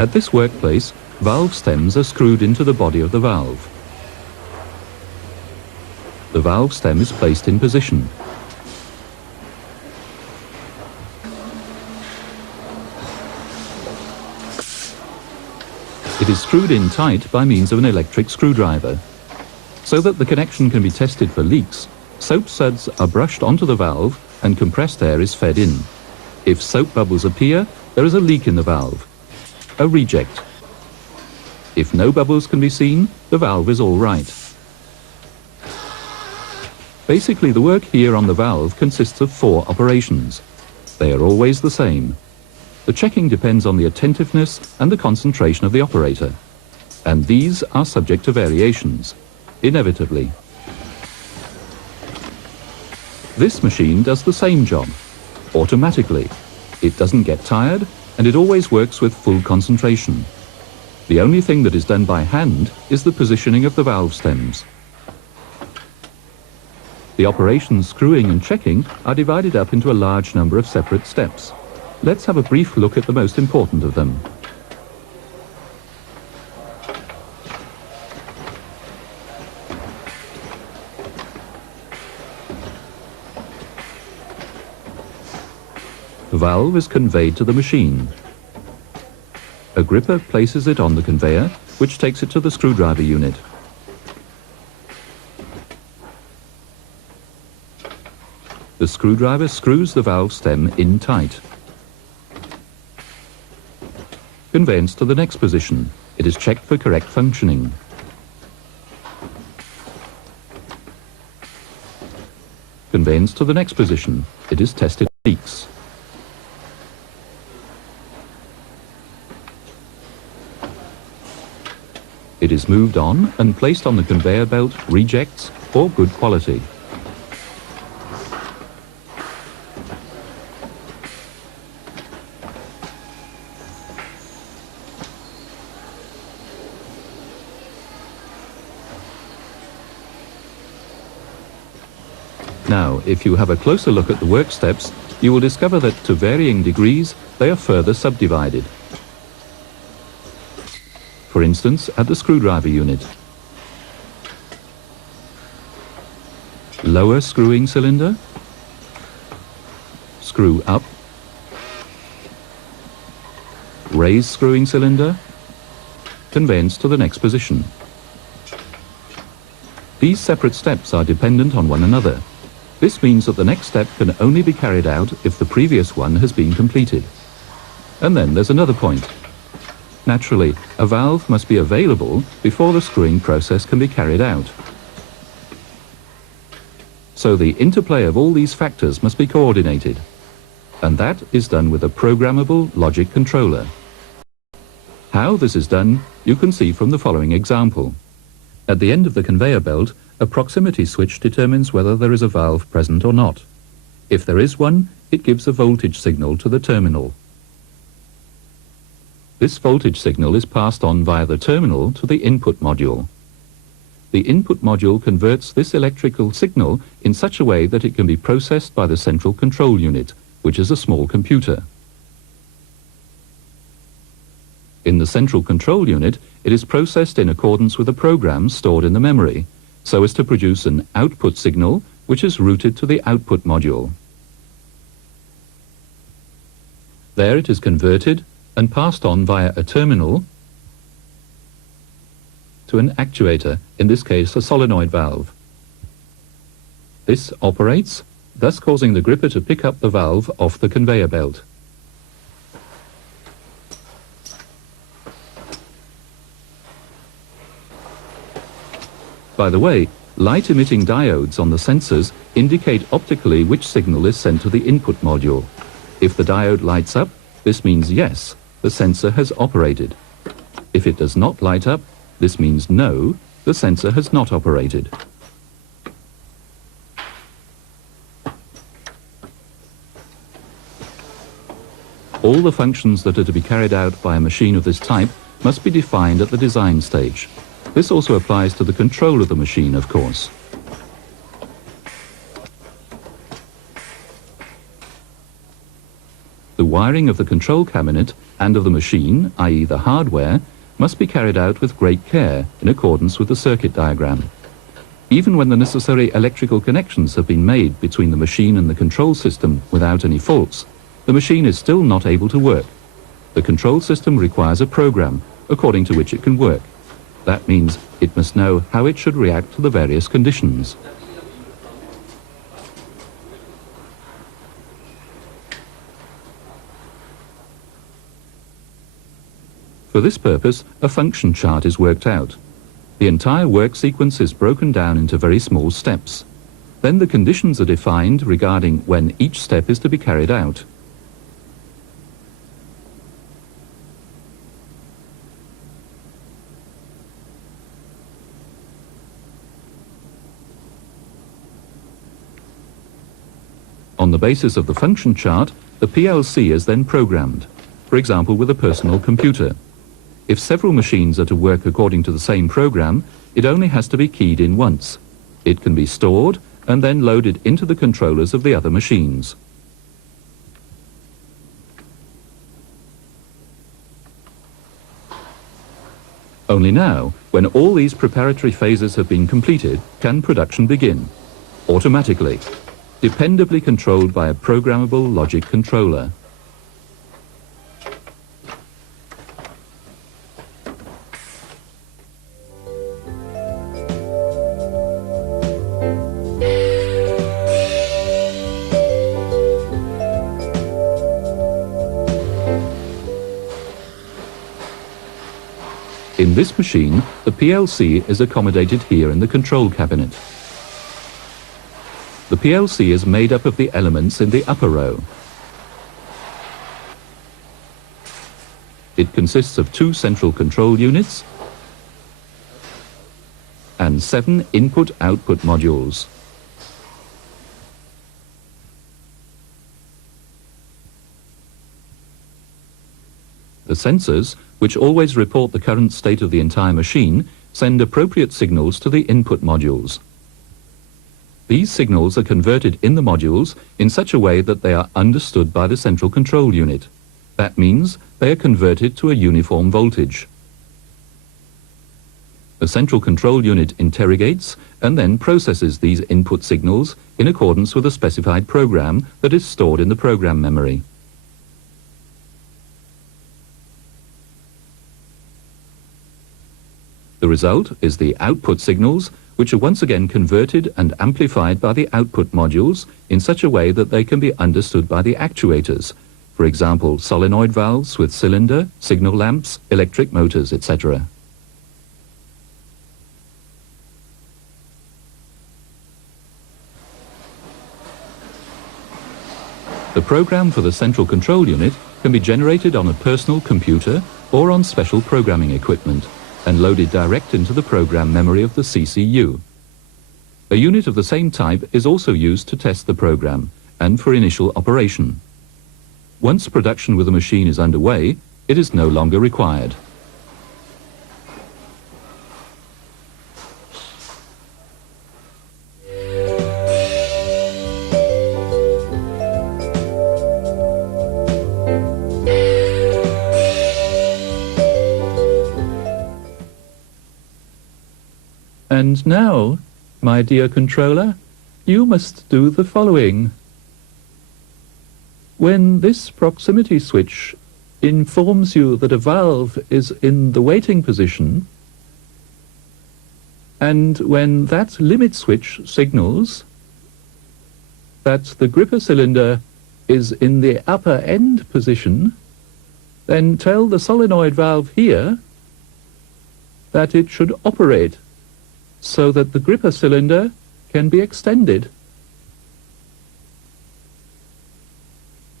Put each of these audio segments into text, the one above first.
At this workplace, valve stems are screwed into the body of the valve. The valve stem is placed in position. It is screwed in tight by means of an electric screwdriver. So that the connection can be tested for leaks, soap suds are brushed onto the valve and compressed air is fed in. If soap bubbles appear, there is a leak in the valve, a reject. If no bubbles can be seen, the valve is all right. Basically, the work here on the valve consists of 4 operations. They are always the same. The checking depends on the attentiveness and the concentration of the operator, and these are subject to variations, inevitably. This machine does the same job, automatically. It doesn't get tired, and it always works with full concentration. The only thing that is done by hand is the positioning of the valve stems. The operations screwing and checking are divided up into a large number of separate steps. Let's have a brief look at the most important of them. The valve is conveyed to the machine. A gripper places it on the conveyor, which takes it to the screwdriver unit. The screwdriver screws the valve stem in tight. Conveyance to the next position. It is checked for correct functioning. Conveyance to the next position. It is tested for leaks. It is moved on and placed on the conveyor belt, rejects, for good quality. Now, if you have a closer look at the work steps, you will discover that to varying degrees, they are further subdivided. For instance, at the screwdriver unit. Lower screwing cylinder, screw up, raise screwing cylinder, conveyance to the next position. These separate steps are dependent on one another. This means that the next step can only be carried out if the previous one has been completed. And then there's another point. Naturally, a valve must be available before the screwing process can be carried out. So the interplay of all these factors must be coordinated. And that is done with a programmable logic controller. How this is done, you can see from the following example. At the end of the conveyor belt, a proximity switch determines whether there is a valve present or not. If there is one, it gives a voltage signal to the terminal. This voltage signal is passed on via the terminal to the input module. The input module converts this electrical signal in such a way that it can be processed by the central control unit, which is a small computer. In the central control unit, it is processed in accordance with a program stored in the memory, so as to produce an output signal which is routed to the output module. There it is converted and passed on via a terminal to an actuator, in this case a solenoid valve. This operates, thus causing the gripper to pick up the valve off the conveyor belt. By the way, light-emitting diodes on the sensors indicate optically which signal is sent to the input module. If the diode lights up, this means yes, the sensor has operated. If it does not light up, this means no, the sensor has not operated. All the functions that are to be carried out by a machine of this type must be defined at the design stage. This also applies to the control of the machine, of course. The wiring of the control cabinet and of the machine, i.e. the hardware, must be carried out with great care in accordance with the circuit diagram. Even when the necessary electrical connections have been made between the machine and the control system without any faults, the machine is still not able to work. The control system requires a program according to which it can work. That means it must know how it should react to the various conditions. For this purpose, a function chart is worked out. The entire work sequence is broken down into very small steps. Then the conditions are defined regarding when each step is to be carried out. On the basis of the function chart, the PLC is then programmed, for example with a personal computer. If several machines are to work according to the same program, it only has to be keyed in once. It can be stored and then loaded into the controllers of the other machines. Only now, when all these preparatory phases have been completed, can production begin, automatically, dependably controlled by a programmable logic controller. In this machine, the PLC is accommodated here in the control cabinet. The PLC is made up of the elements in the upper row. It consists of 2 central control units and 7 input-output modules. The sensors, which always report the current state of the entire machine, send appropriate signals to the input modules. These signals are converted in the modules in such a way that they are understood by the central control unit. That means they are converted to a uniform voltage. The central control unit interrogates and then processes these input signals in accordance with a specified program that is stored in the program memory. The result is the output signals, which are once again converted and amplified by the output modules in such a way that they can be understood by the actuators, for example solenoid valves with cylinder, signal lamps, electric motors, etc. The program for the central control unit can be generated on a personal computer or on special programming equipment and loaded direct into the program memory of the CCU. A unit of the same type is also used to test the program and for initial operation. Once production with the machine is underway, it is no longer required. And now, my dear controller, you must do the following. When this proximity switch informs you that a valve is in the waiting position, and when that limit switch signals that the gripper cylinder is in the upper end position, then tell the solenoid valve here that it should operate so that the gripper cylinder can be extended.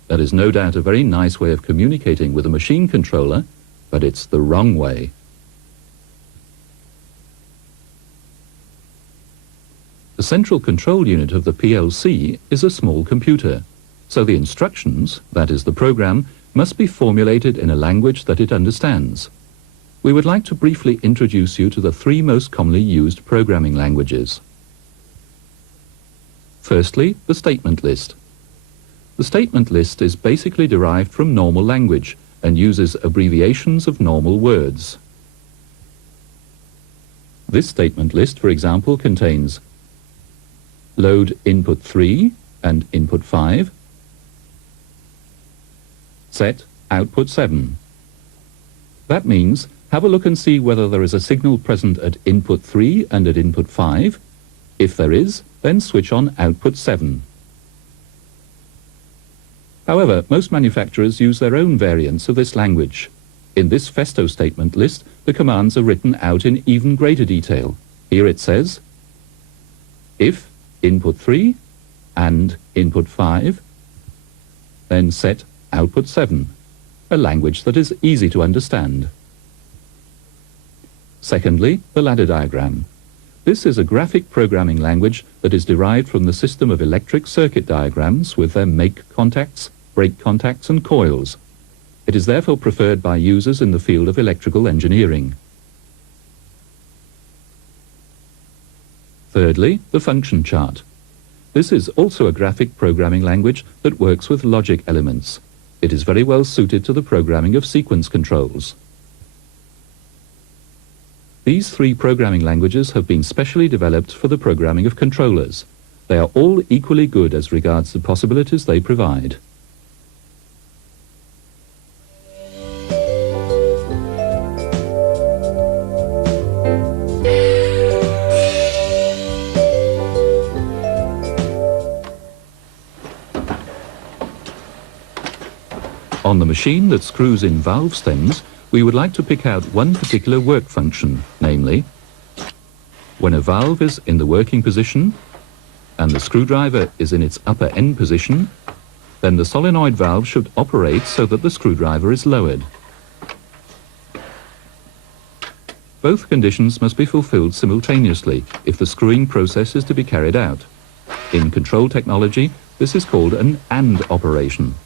That is no doubt a very nice way of communicating with a machine controller, but it's the wrong way. The central control unit of the PLC is a small computer, so the instructions, that is the program, must be formulated in a language that it understands. We would like to briefly introduce you to the 3 most commonly used programming languages. Firstly, the statement list. The statement list is basically derived from normal language and uses abbreviations of normal words. This statement list, for example, contains load input 3 and input 5, set output 7. That means have a look and see whether there is a signal present at input 3 and at input 5. If there is, then switch on output 7. However, most manufacturers use their own variants of this language. In this Festo statement list, the commands are written out in even greater detail. Here it says, if input 3 and input 5, then set output 7, a language that is easy to understand. Secondly, the ladder diagram. This is a graphic programming language that is derived from the system of electric circuit diagrams with their make contacts, break contacts and coils. It is therefore preferred by users in the field of electrical engineering. Thirdly, the function chart. This is also a graphic programming language that works with logic elements. It is very well suited to the programming of sequence controls. These three programming languages have been specially developed for the programming of controllers. They are all equally good as regards the possibilities they provide. On the machine that screws in valve stems, we would like to pick out one particular work function, namely, when a valve is in the working position and the screwdriver is in its upper end position, then the solenoid valve should operate so that the screwdriver is lowered. Both conditions must be fulfilled simultaneously if the screwing process is to be carried out. In control technology, this is called an AND operation.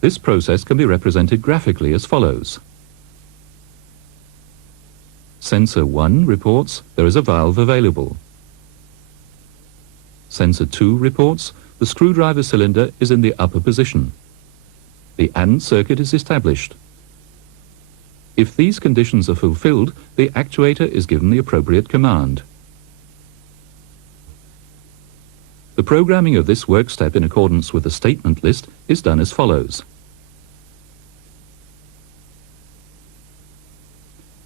This process can be represented graphically as follows. Sensor 1 reports there is a valve available. Sensor 2 reports the screwdriver cylinder is in the upper position. The AND circuit is established. If these conditions are fulfilled, the actuator is given the appropriate command. The programming of this work step in accordance with the statement list is done as follows.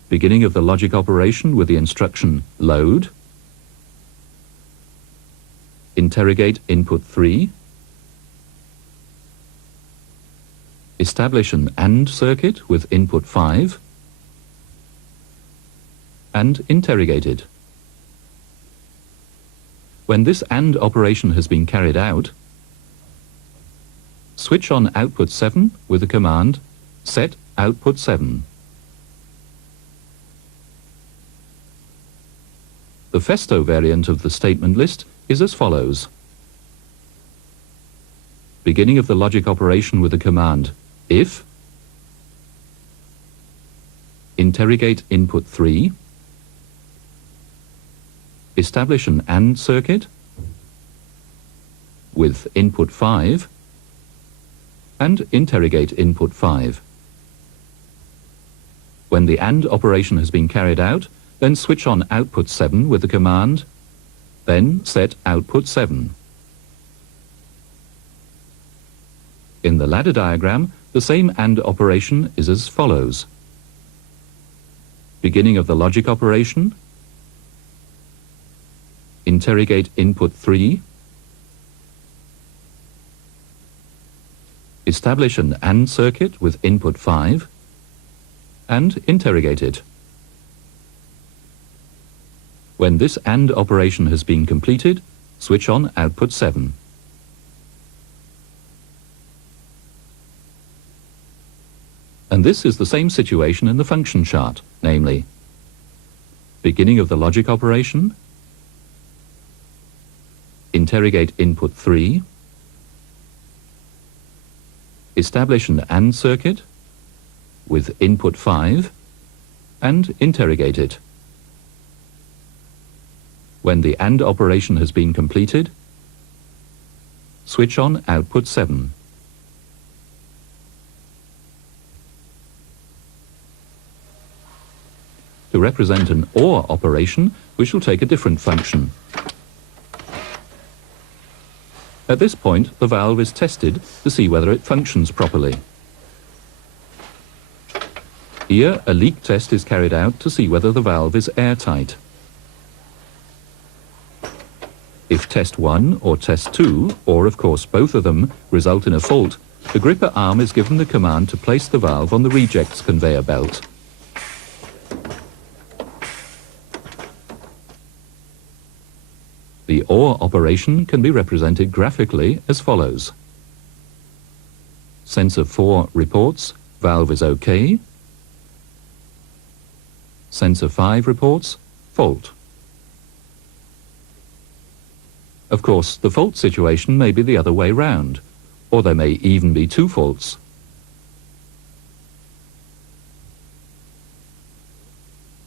Beginning of the logic operation with the instruction load, interrogate input 3, establish an AND circuit with input 5, and interrogate it. When this AND operation has been carried out, switch on output 7 with the command set output 7. The Festo variant of the statement list is as follows. Beginning of the logic operation with the command if, interrogate input 3, establish an AND circuit with input 5, and interrogate input 5. When the AND operation has been carried out, then switch on output 7 with the command, then set output 7. In the ladder diagram, the same AND operation is as follows. Beginning of the logic operation, interrogate input 3, establish an AND circuit with input 5, and interrogate it. When this AND operation has been completed, switch on output 7. And this is the same situation in the function chart, namely, beginning of the logic operation, interrogate input 3, establish an AND circuit with input 5, and interrogate it. When the AND operation has been completed, switch on output 7. To represent an OR operation, we shall take a different function. At this point, the valve is tested to see whether it functions properly. Here, a leak test is carried out to see whether the valve is airtight. If test 1 or test 2, or of course both of them, result in a fault, the gripper arm is given the command to place the valve on the rejects conveyor belt. The OR operation can be represented graphically as follows. Sensor 4 reports valve is OK. Sensor 5 reports fault. Of course, the fault situation may be the other way round, or there may even be two faults.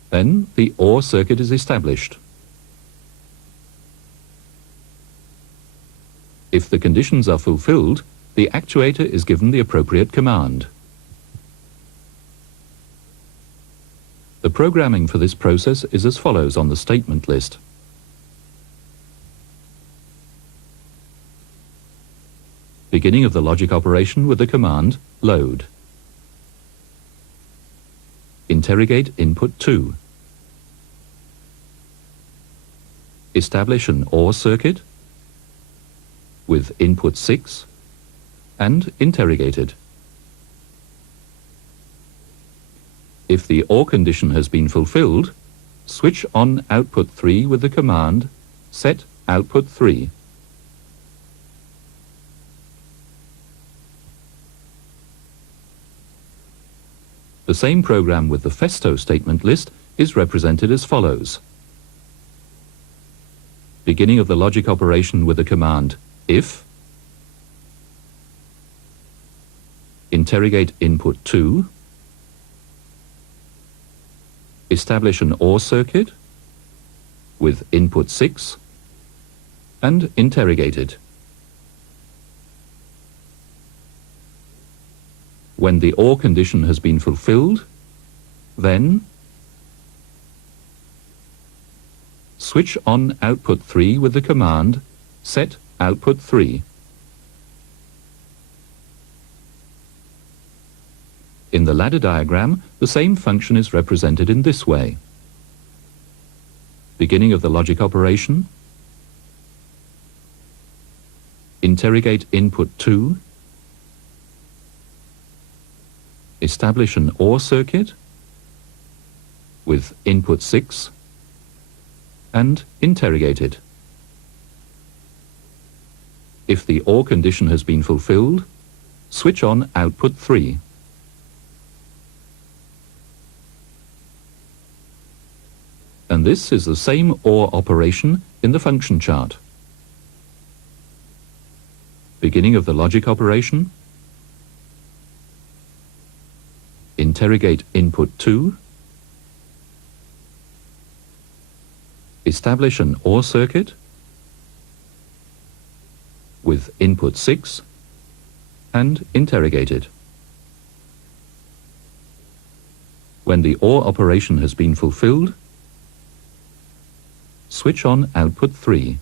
Then the OR circuit is established. If the conditions are fulfilled, the actuator is given the appropriate command. The programming for this process is as follows on the statement list. Beginning of the logic operation with the command load. Interrogate input 2. Establish an OR circuit with input 6 and interrogate it. If the OR condition has been fulfilled, switch on output 3 with the command set output 3. The same program with the Festo statement list is represented as follows. Beginning of the logic operation with the command if, interrogate input 2, establish an OR circuit with input 6 and interrogate it. When the OR condition has been fulfilled, then switch on output 3 with the command set output 3. In the ladder diagram, the same function is represented in this way. Beginning of the logic operation, interrogate input 2, establish an OR circuit with input 6 and interrogate it. If the OR condition has been fulfilled, switch on output 3. And this is the same OR operation in the function chart. Beginning of the logic operation, interrogate input 2, establish an OR circuit with input 6 and interrogate it. When the OR operation has been fulfilled, switch on output 3.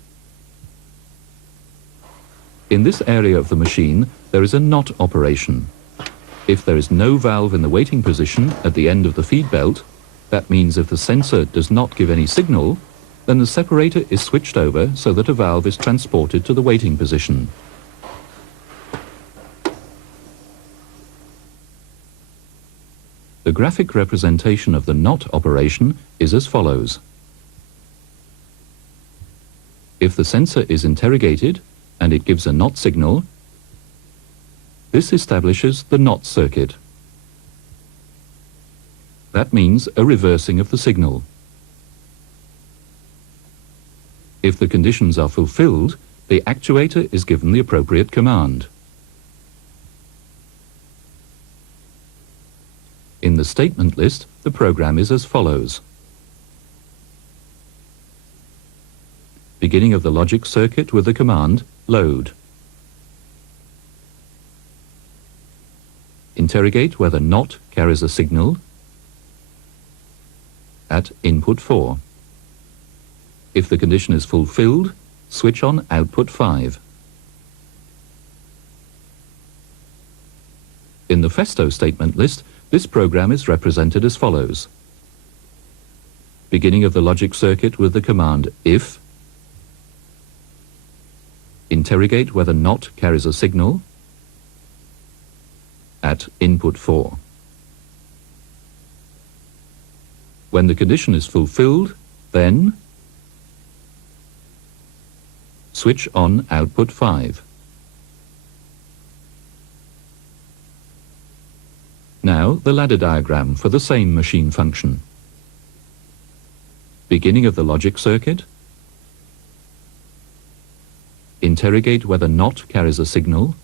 In this area of the machine, there is a NOT operation. If there is no valve in the waiting position at the end of the feed belt, that means if the sensor does not give any signal, then the separator is switched over so that a valve is transported to the waiting position. The graphic representation of the NOT operation is as follows. If the sensor is interrogated and it gives a NOT signal, this establishes the NOT circuit. That means a reversing of the signal. If the conditions are fulfilled, the actuator is given the appropriate command. In the statement list, the program is as follows. Beginning of the logic circuit with the command load. Interrogate whether NOT carries a signal at input 4. If the condition is fulfilled, switch on output 5. In the Festo statement list, this program is represented as follows. Beginning of the logic circuit with the command if. Interrogate whether NOT carries a signal at input 4. When the condition is fulfilled, then switch on output 5. Now the ladder diagram for the same machine function. Beginning of the logic circuit. Interrogate whether NOT carries a signal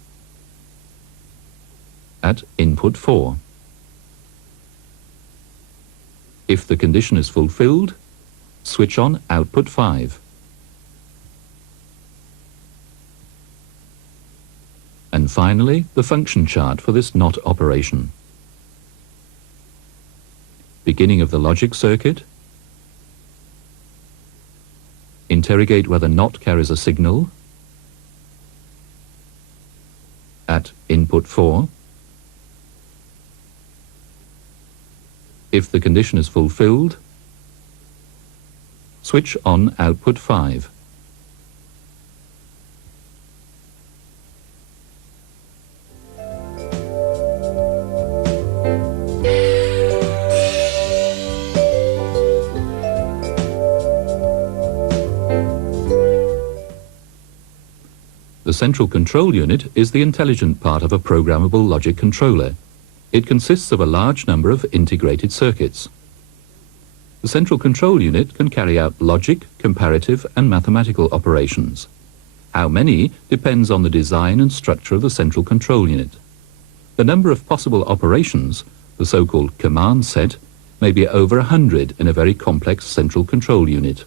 at input 4. If the condition is fulfilled, switch on output 5. And finally, the function chart for this NOT operation. Beginning of the logic circuit. Interrogate whether NOT carries a signal at input 4. If the condition is fulfilled, switch on output 5. The central control unit is the intelligent part of a programmable logic controller. It consists of a large number of integrated circuits. The central control unit can carry out logic, comparative and mathematical operations. How many depends on the design and structure of the central control unit. The number of possible operations, the so-called command set, may be over 100 in a very complex central control unit.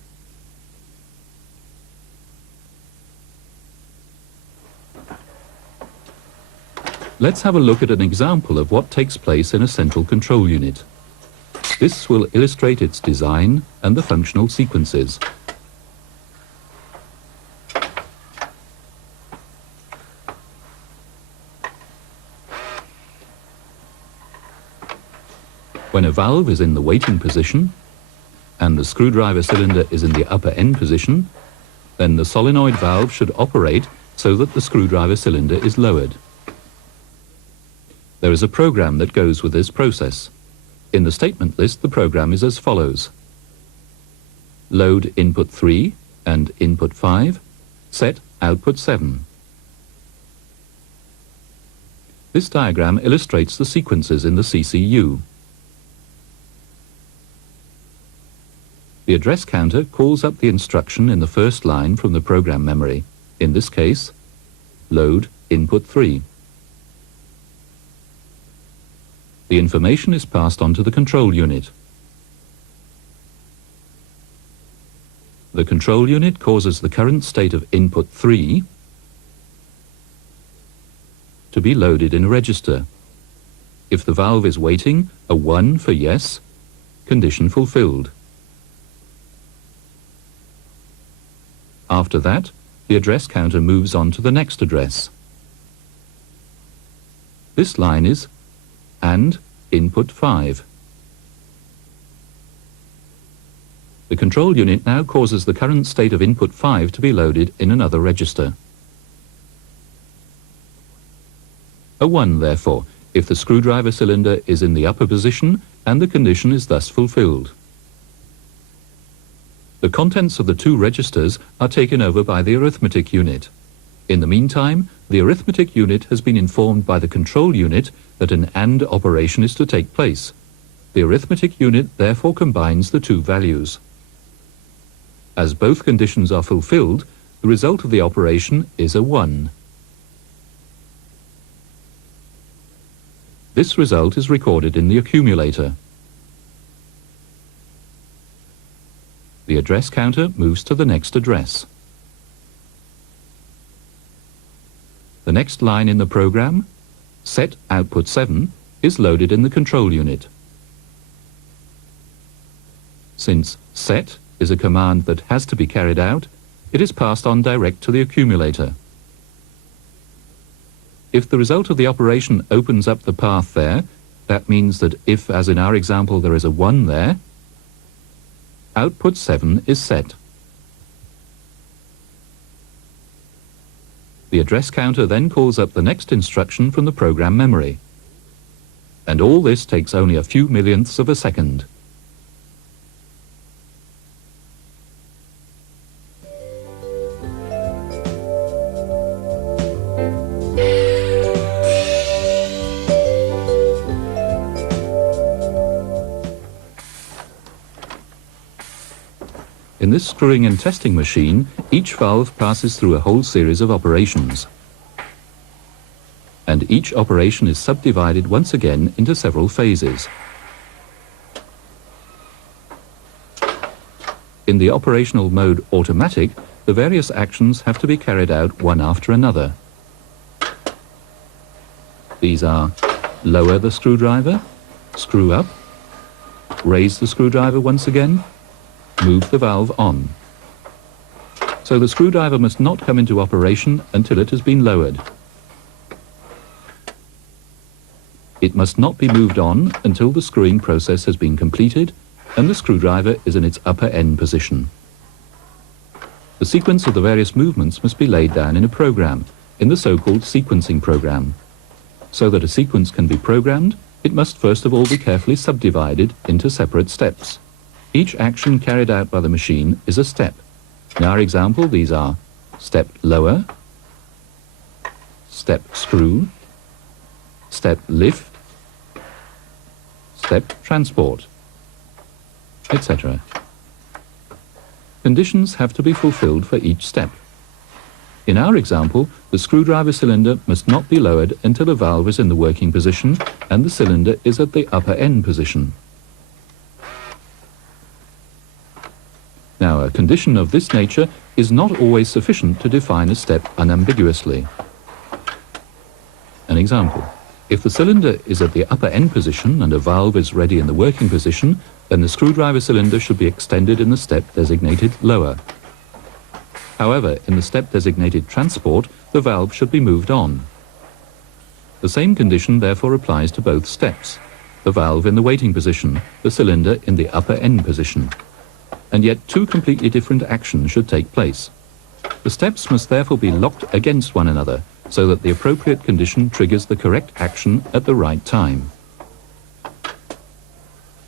Let's have a look at an example of what takes place in a central control unit. This will illustrate its design and the functional sequences. When a valve is in the waiting position and the screwdriver cylinder is in the upper end position, then the solenoid valve should operate so that the screwdriver cylinder is lowered. There is a program that goes with this process. In the statement list, the program is as follows. Load input 3 and input 5, set output 7. This diagram illustrates the sequences in the CCU. The address counter calls up the instruction in the first line from the program memory. In this case, load input 3. The information is passed on to the control unit. The control unit causes the current state of input 3 to be loaded in a register. If the valve is waiting, a 1 for yes, condition fulfilled. After that, the address counter moves on to the next address. This line is and input 5. The control unit now causes the current state of input 5 to be loaded in another register. A 1, therefore, if the screwdriver cylinder is in the upper position and the condition is thus fulfilled. The contents of the two registers are taken over by the arithmetic unit. In the meantime, the arithmetic unit has been informed by the control unit that an AND operation is to take place. The arithmetic unit therefore combines the two values. As both conditions are fulfilled, the result of the operation is a 1. This result is recorded in the accumulator. The address counter moves to the next address. The next line in the program set output 7 is loaded in the control unit. Since set is a command that has to be carried out, it is passed on direct to the accumulator. If the result of the operation opens up the path there, that means that if, as in our example, there is a 1 there, output 7 is set. The address counter then calls up the next instruction from the program memory. And all this takes only a few millionths of a second. In this screwing and testing machine, each valve passes through a whole series of operations. And each operation is subdivided once again into several phases. In the operational mode automatic, the various actions have to be carried out one after another. These are lower the screwdriver, screw up, raise the screwdriver once again, move the valve on. So the screwdriver must not come into operation until it has been lowered. It must not be moved on until the screwing process has been completed and the screwdriver is in its upper end position. The sequence of the various movements must be laid down in a program, in the so-called sequencing program. So that a sequence can be programmed, it must first of all be carefully subdivided into separate steps. Each action carried out by the machine is a step. In our example, these are step lower, step screw, step lift, step transport, etc. Conditions have to be fulfilled for each step. In our example, the screwdriver cylinder must not be lowered until the valve is in the working position and the cylinder is at the upper end position. Now, a condition of this nature is not always sufficient to define a step unambiguously. An example: if the cylinder is at the upper end position and a valve is ready in the working position, then the screwdriver cylinder should be extended in the step designated lower. However, in the step designated transport, the valve should be moved on. The same condition therefore applies to both steps: the valve in the waiting position, the cylinder in the upper end position. And yet two completely different actions should take place. The steps must therefore be locked against one another, so that the appropriate condition triggers the correct action at the right time.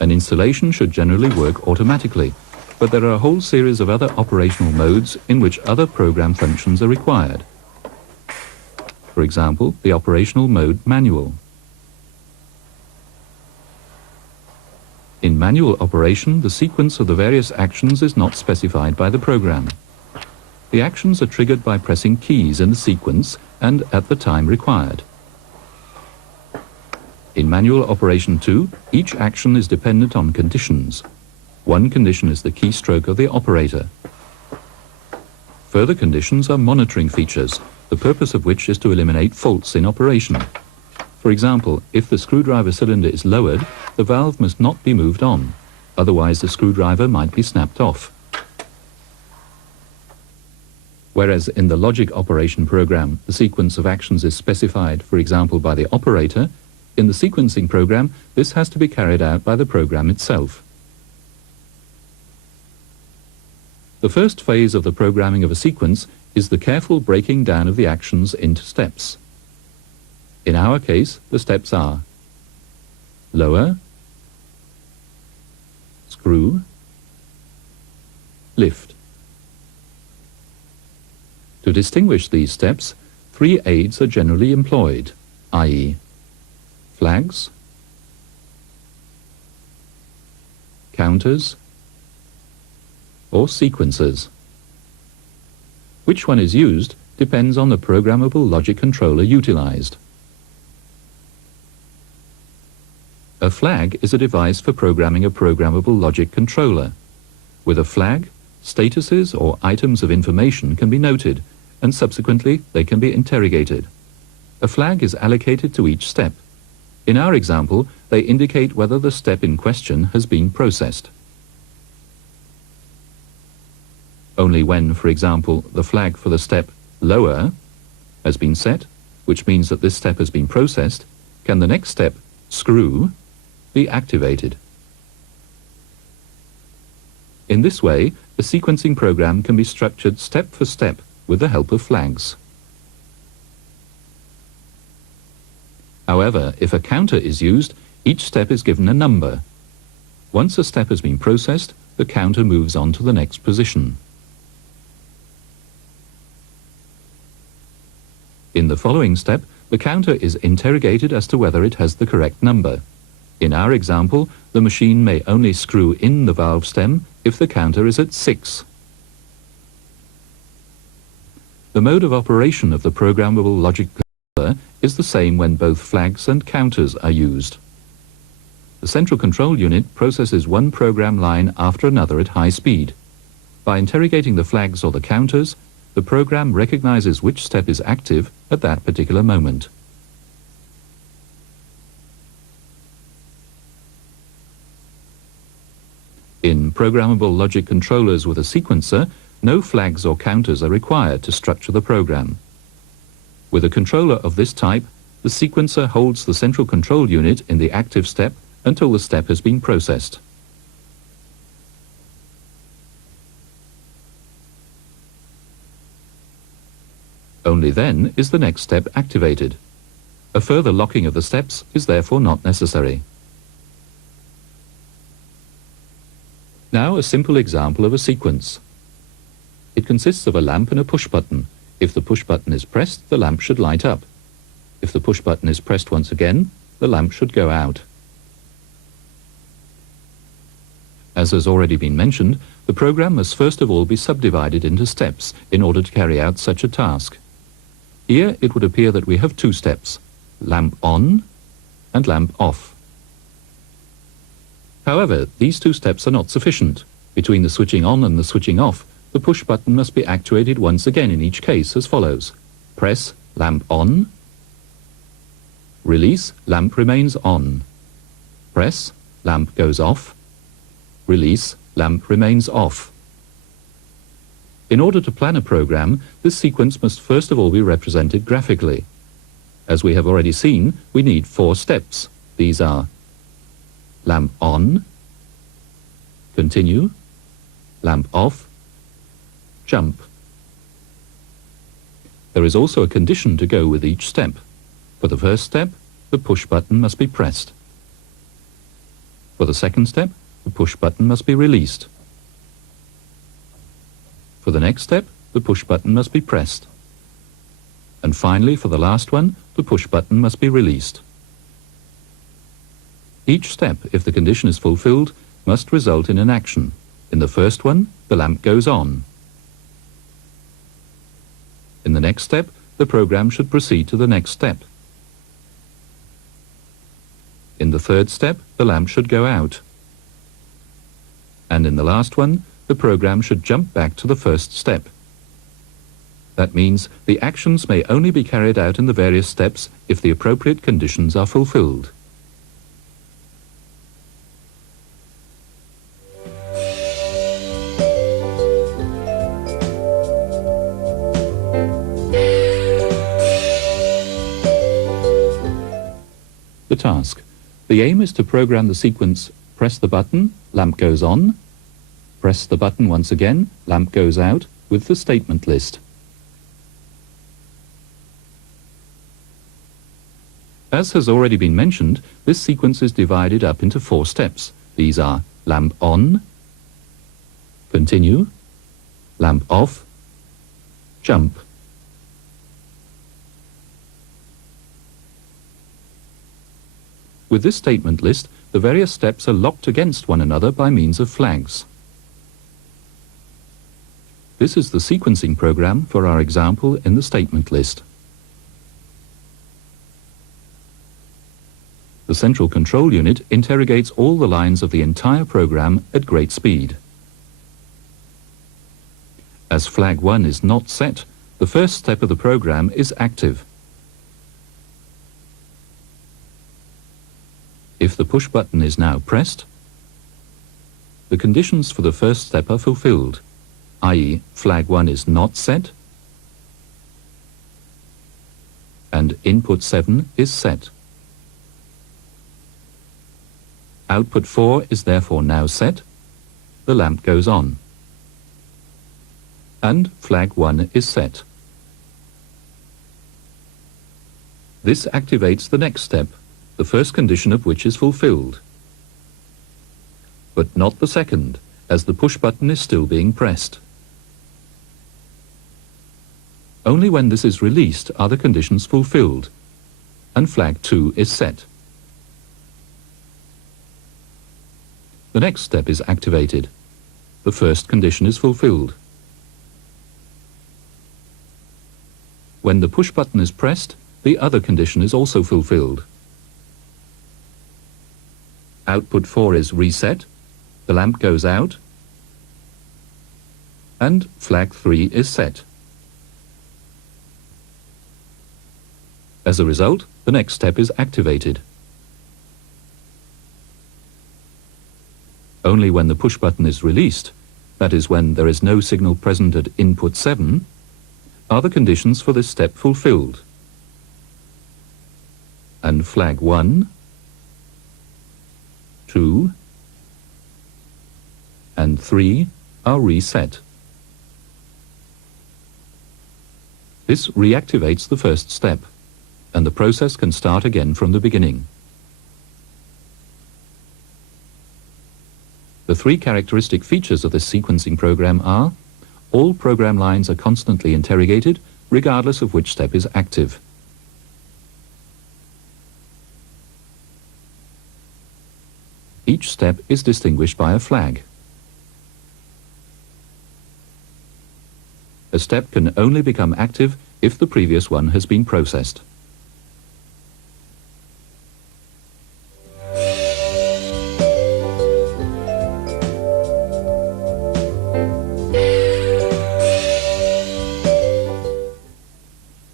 An installation should generally work automatically, but there are a whole series of other operational modes in which other program functions are required. For example, the operational mode manual. In manual operation, the sequence of the various actions is not specified by the program. The actions are triggered by pressing keys in the sequence and at the time required. In manual operation 2, each action is dependent on conditions. One condition is the keystroke of the operator. Further conditions are monitoring features, the purpose of which is to eliminate faults in operation. For example, if the screwdriver cylinder is lowered, the valve must not be moved on, otherwise the screwdriver might be snapped off. Whereas in the logic operation program, the sequence of actions is specified, for example, by the operator, in the sequencing program, this has to be carried out by the program itself. The first phase of the programming of a sequence is the careful breaking down of the actions into steps. In our case, the steps are lower, screw, lift. To distinguish these steps, three aids are generally employed, i.e. flags, counters, or sequencers. Which one is used depends on the programmable logic controller utilized. A flag is a device for programming a programmable logic controller. With a flag, statuses or items of information can be noted, and subsequently they can be interrogated. a flag is allocated to each step. In our example, they indicate whether the step in question has been processed. Only when, for example, the flag for the step lower has been set, which means that this step has been processed, can the next step, screw, be activated. In this way, a sequencing program can be structured step for step with the help of flags. However, if a counter is used, each step is given a number. Once a step has been processed, the counter moves on to the next position. In the following step, the counter is interrogated as to whether it has the correct number. In our example, the machine may only screw in the valve stem if the counter is at 6. The mode of operation of the programmable logic controller is the same when both flags and counters are used. The central control unit processes one program line after another at high speed. By interrogating the flags or the counters, the program recognizes which step is active at that particular moment. In programmable logic controllers with a sequencer, no flags or counters are required to structure the program. With a controller of this type, the sequencer holds the central control unit in the active step until the step has been processed. Only then is the next step activated. A further locking of the steps is therefore not necessary. Now a simple example of a sequence. It consists of a lamp and a push button. If the push button is pressed, the lamp should light up. If the push button is pressed once again, the lamp should go out. As has already been mentioned, the program must first of all be subdivided into steps in order to carry out such a task. Here it would appear that we have two steps, lamp on and lamp off. However, these two steps are not sufficient. Between the switching on and the switching off, the push button must be actuated once again in each case as follows. Press lamp on. Release, lamp remains on. Press, lamp goes off. Release, lamp remains off. In order to plan a program, this sequence must first of all be represented graphically. As we have already seen, we need 4 steps. These are lamp on, continue, lamp off, jump. There is also a condition to go with each step. For the first step, the push button must be pressed. For the second step, the push button must be released. For the next step, the push button must be pressed. And finally, for the last one, the push button must be released. Each step, if the condition is fulfilled, must result in an action. In the first one, the lamp goes on. In the next step, the program should proceed to the next step. In the third step, the lamp should go out. And in the last one, the program should jump back to the first step. That means the actions may only be carried out in the various steps if the appropriate conditions are fulfilled. The task. The aim is to program the sequence press the button, lamp goes on, press the button once again, lamp goes out, with the statement list. As has already been mentioned, this sequence is divided up into 4 steps. These are lamp on, continue, lamp off, jump. With this statement list, the various steps are locked against one another by means of flags. This is the sequencing program for our example in the statement list. The central control unit interrogates all the lines of the entire program at great speed. As flag 1 is not set, the first step of the program is active. If the push button is now pressed, the conditions for the first step are fulfilled, i.e. flag 1 is not set and input 7 is set. Output 4 is therefore now set, the lamp goes on, and flag 1 is set. This activates the next step, the first condition of which is fulfilled, but not the second, as the push button is still being pressed. Only when this is released are the conditions fulfilled, and flag 2 is set. The next step is activated. The first condition is fulfilled. When the push button is pressed, the other condition is also fulfilled. Output 4 is reset, the lamp goes out, and flag 3 is set. As a result, the next step is activated. Only when the push button is released, that is when there is no signal present at input 7, are the conditions for this step fulfilled, and flag 1, 2, and 3 are reset. This reactivates the first step, and the process can start again from the beginning. The three characteristic features of this sequencing program are: all program lines are constantly interrogated, regardless of which step is active. Each step is distinguished by a flag. A step can only become active if the previous one has been processed.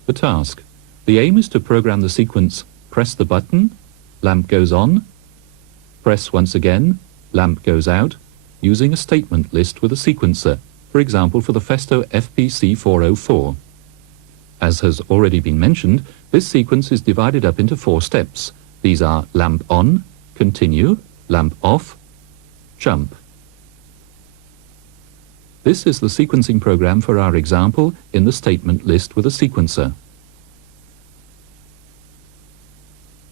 The task. The aim is to program the sequence: press the button, lamp goes on, press once again, lamp goes out, using a statement list with a sequencer, for example for the Festo FPC 404. As has already been mentioned, this sequence is divided up into 4 steps. These are lamp on, continue, lamp off, jump. This is the sequencing program for our example in the statement list with a sequencer.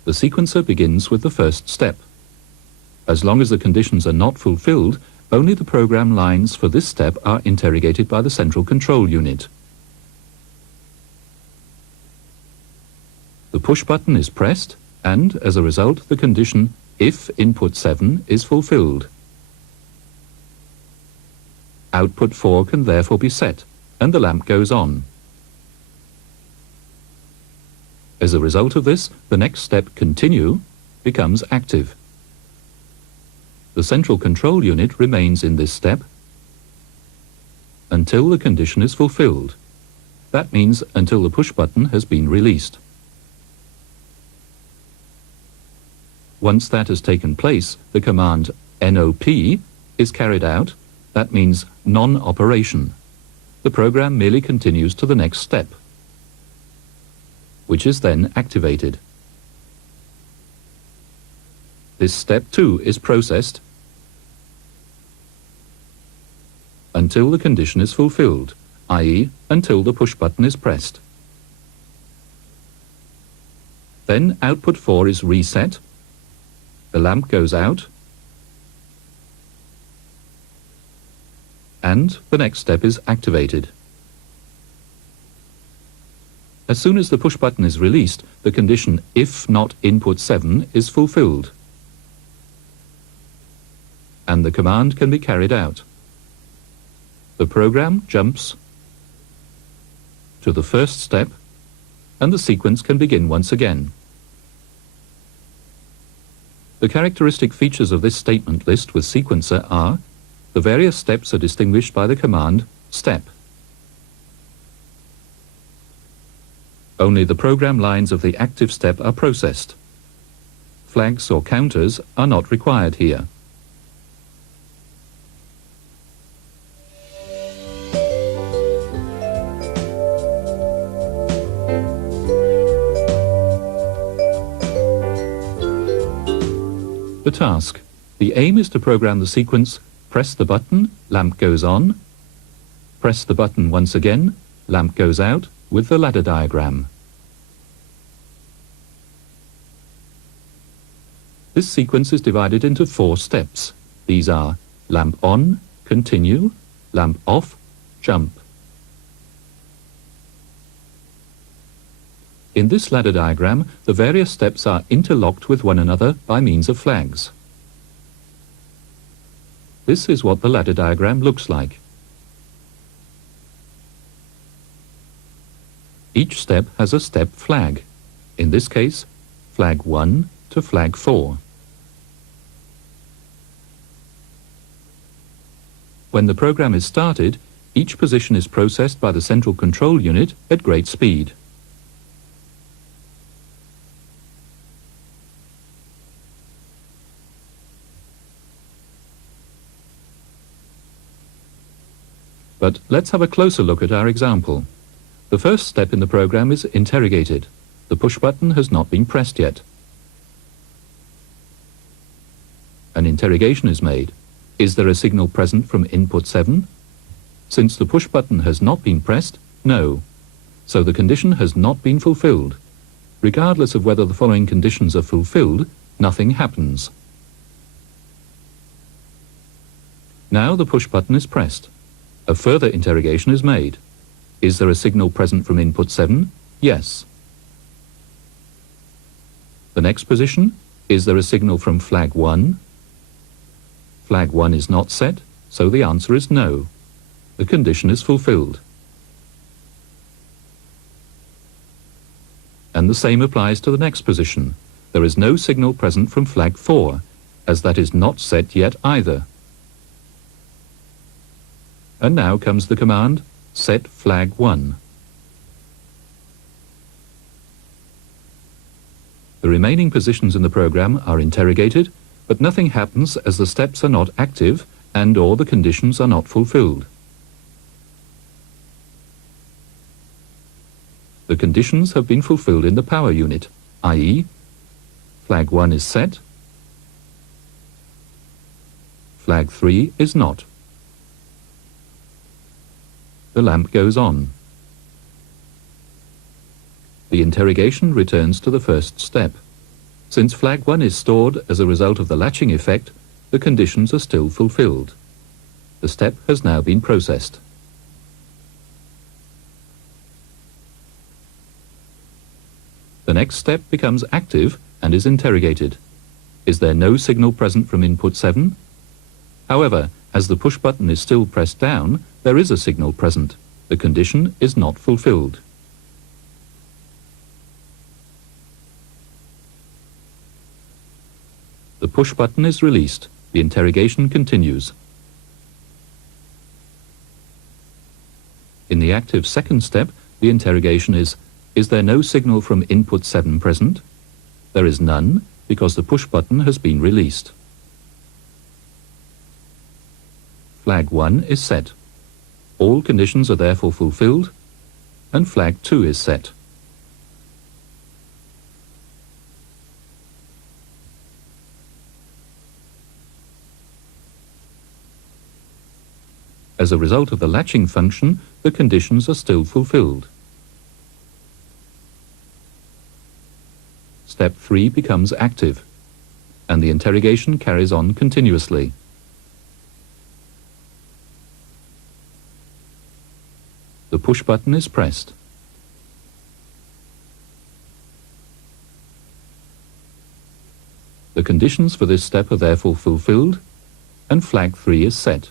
The sequencer begins with the first step. As long as the conditions are not fulfilled, only the program lines for this step are interrogated by the central control unit. The push button is pressed, and as a result, the condition if input 7 is fulfilled. Output 4 can therefore be set, and the lamp goes on. As a result of this, the next step, continue, becomes active. The central control unit remains in this step until the condition is fulfilled. That means until the push button has been released. Once that has taken place, the command NOP is carried out. That means non-operation. The program merely continues to the next step, which is then activated. This step too is processed until the condition is fulfilled, i.e. until the push button is pressed. Then output 4 is reset, the lamp goes out, and the next step is activated. As soon as the push button is released, the condition if not input 7 is fulfilled, and the command can be carried out. The program jumps to the first step, and the sequence can begin once again. The characteristic features of this statement list with sequencer are: the various steps are distinguished by the command step. Only the program lines of the active step are processed. flags or counters are not required here. The task. The aim is to program the sequence press the button, lamp goes on, press the button once again, lamp goes out, with the ladder diagram. This sequence is divided into 4 steps. These are lamp on, continue, lamp off, jump. In this ladder diagram, the various steps are interlocked with one another by means of flags. This is what the ladder diagram looks like. Each step has a step flag. In this case, flag 1 to flag 4. When the program is started, each position is processed by the central control unit at great speed. But let's have a closer look at our example. The first step in the program is interrogated. The push button has not been pressed yet. An interrogation is made. Is there a signal present from input 7? Since the push button has not been pressed, no. So the condition has not been fulfilled. Regardless of whether the following conditions are fulfilled, nothing happens. Now the push button is pressed. A further interrogation is made. Is there a signal present from input 7? Yes. The next position, is there a signal from flag 1? Flag 1 is not set, so the answer is no. The condition is fulfilled. And the same applies to the next position. There is no signal present from flag 4, as that is not set yet either. And now comes the command, set flag 1. The remaining positions in the program are interrogated, but nothing happens as the steps are not active and/or the conditions are not fulfilled. The conditions have been fulfilled in the power unit, i.e., flag 1 is set, flag 3 is not. The lamp goes on. The interrogation returns to the first step. Since flag 1 is stored as a result of the latching effect, the conditions are still fulfilled. The step has now been processed. The next step becomes active and is interrogated. Is there no signal present from input 7? However, as the push button is still pressed down, there is a signal present. The condition is not fulfilled. The push button is released. The interrogation continues. In the active second step, the interrogation is there no signal from input 7 present? There is none, because the push button has been released. Flag 1 is set. All conditions are therefore fulfilled, and flag 2 is set. As a result of the latching function, the conditions are still fulfilled. Step 3 becomes active, and the interrogation carries on continuously. The push button is pressed. The conditions for this step are therefore fulfilled, and flag 3 is set.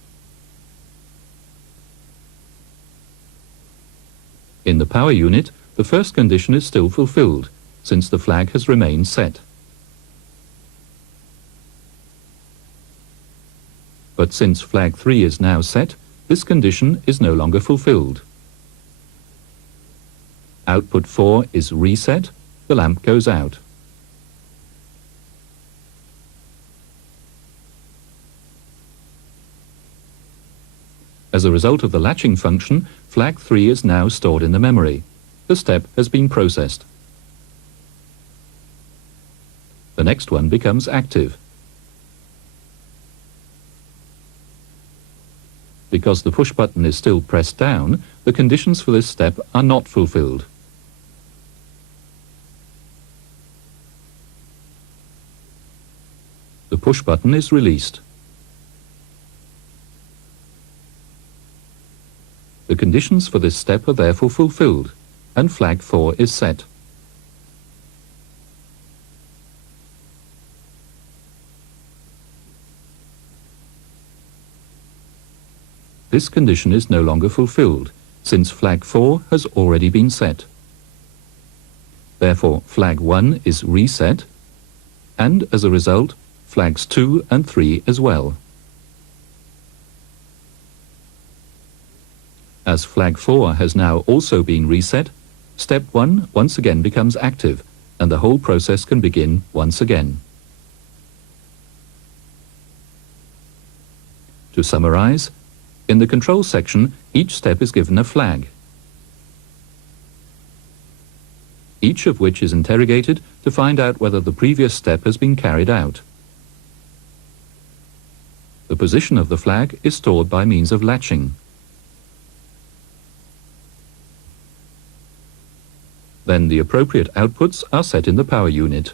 In the power unit, the first condition is still fulfilled, since the flag has remained set. But since flag 3 is now set, this condition is no longer fulfilled. Output 4 is reset, the lamp goes out. As a result of the latching function, flag 3 is now stored in the memory. The step has been processed. The next one becomes active. Because the push button is still pressed down, the conditions for this step are not fulfilled. The push button is released. The conditions for this step are therefore fulfilled, and flag 4 is set. This condition is no longer fulfilled, since flag 4 has already been set. Therefore, flag 1 is reset, and as a result, flags 2 and 3 as well. As flag 4 has now also been reset, step 1 once again becomes active, and the whole process can begin once again. To summarize, in the control section, each step is given a flag, each of which is interrogated to find out whether the previous step has been carried out. The position of the flag is stored by means of latching. Then the appropriate outputs are set in the power unit.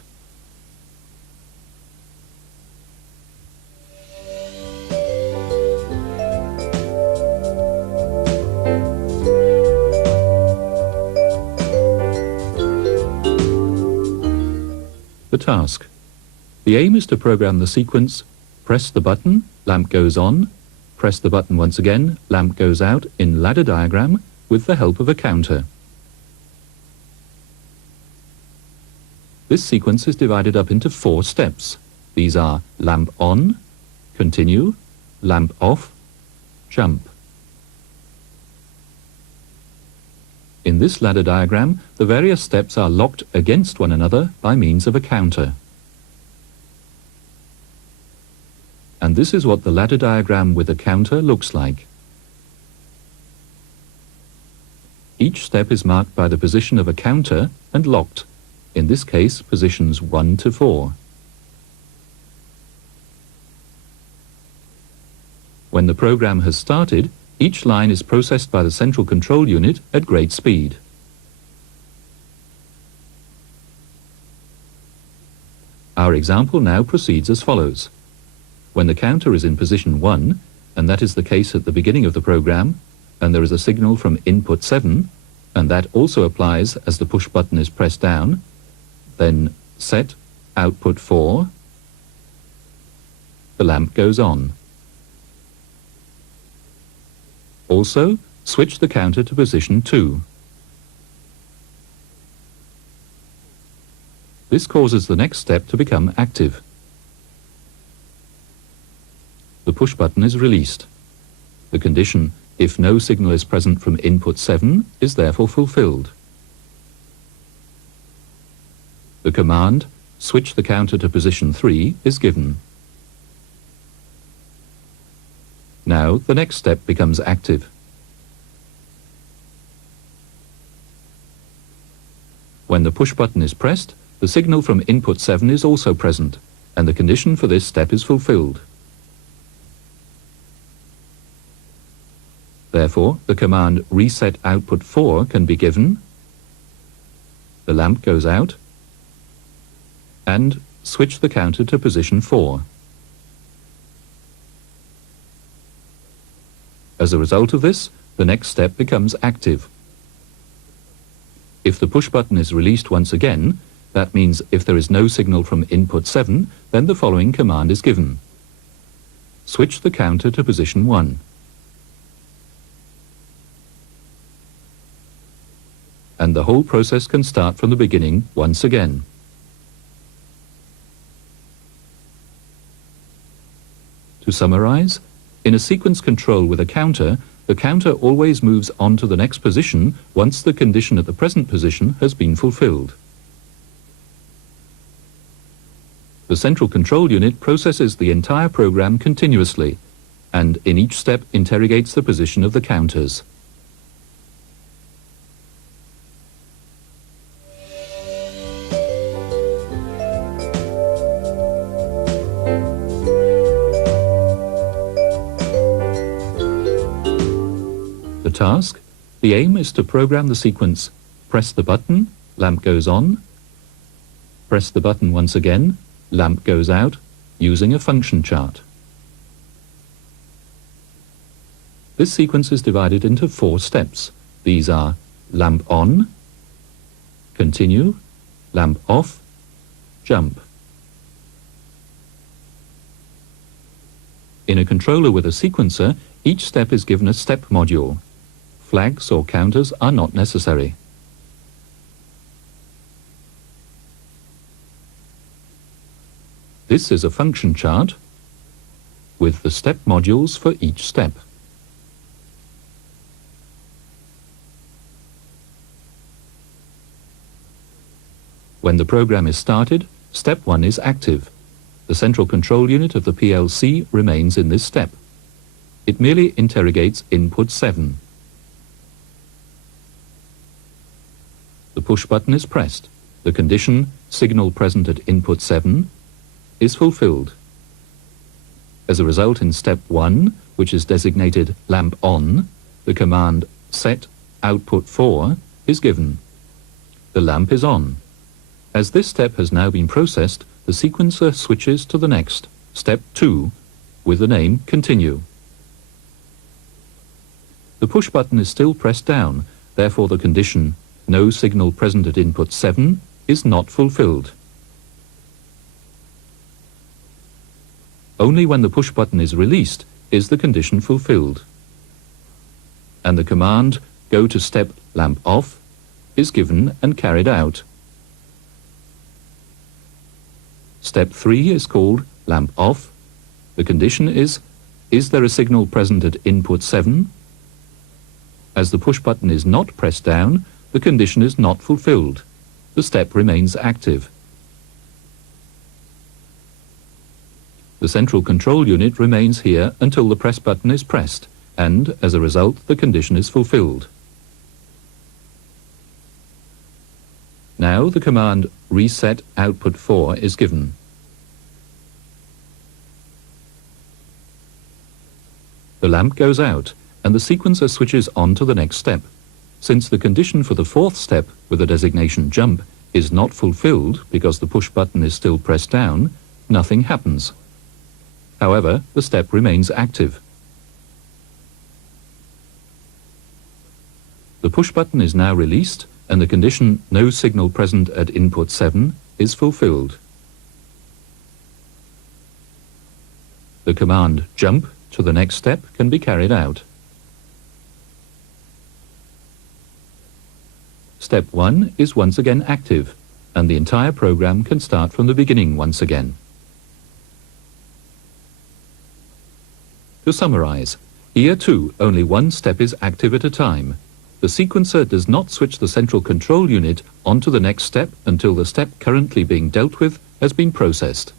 The task. The aim is to program the sequence: press the button, lamp goes on; press the button once again, lamp goes out in ladder diagram with the help of a counter. This sequence is divided up into 4 steps. These are lamp on, continue, lamp off, jump. In this ladder diagram, the various steps are locked against one another by means of a counter. And this is what the ladder diagram with a counter looks like. Each step is marked by the position of a counter and locked, in this case positions 1 to 4. When the program has started, each line is processed by the central control unit at great speed. Our example now proceeds as follows. When the counter is in position 1, and that is the case at the beginning of the program, and there is a signal from input 7, and that also applies as the push button is pressed down, then set output 4, the lamp goes on. Also, switch the counter to position 2. This causes the next step to become active. The push button is released. The condition, if no signal is present from input 7, is therefore fulfilled. The command, switch the counter to position 3, is given. Now the next step becomes active. When the push button is pressed, the signal from input 7 is also present, and the condition for this step is fulfilled. Therefore, the command reset output 4 can be given, the lamp goes out, and switch the counter to position 4. As a result of this, the next step becomes active. If the push button is released once again, that means if there is no signal from input 7, then the following command is given. Switch the counter to position 1. And the whole process can start from the beginning once again. To summarize, in a sequence control with a counter, the counter always moves on to the next position once the condition at the present position has been fulfilled. The central control unit processes the entire program continuously, and in each step interrogates the position of the counters. The task? The aim is to program the sequence: press the button, lamp goes on, press the button once again, lamp goes out, using a function chart. This sequence is divided into 4 steps. These are lamp on, continue, lamp off, jump. In a controller with a sequencer, each step is given a step module. Flags or counters are not necessary. This is a function chart with the step modules for each step. When the program is started, step 1 is active. The central control unit of the PLC remains in this step. It merely interrogates input 7. The push button is pressed. The condition, signal present at input 7, is fulfilled. As a result, in step 1, which is designated lamp on, the command set output 4 is given. The lamp is on. As this step has now been processed, the sequencer switches to the next, step 2, with the name continue. The push button is still pressed down, therefore the condition no signal present at input 7 is not fulfilled. Only when the push button is released is the condition fulfilled. And the command go to step lamp off is given and carried out. Step 3 is called lamp off. The condition is there a signal present at input 7? As the push button is not pressed down, the condition is not fulfilled. The step remains active. The central control unit remains here until the press button is pressed, and, as a result, the condition is fulfilled. Now the command reset output 4 is given. The lamp goes out, and the sequencer switches on to the next step. Since the condition for the 4th step, with the designation jump, is not fulfilled because the push button is still pressed down, nothing happens. However, the step remains active. The push button is now released, and the condition no signal present at input 7 is fulfilled. The command jump to the next step can be carried out. Step 1 is once again active, and the entire program can start from the beginning once again. To summarize, here too only one step is active at a time. The sequencer does not switch the central control unit onto the next step until the step currently being dealt with has been processed.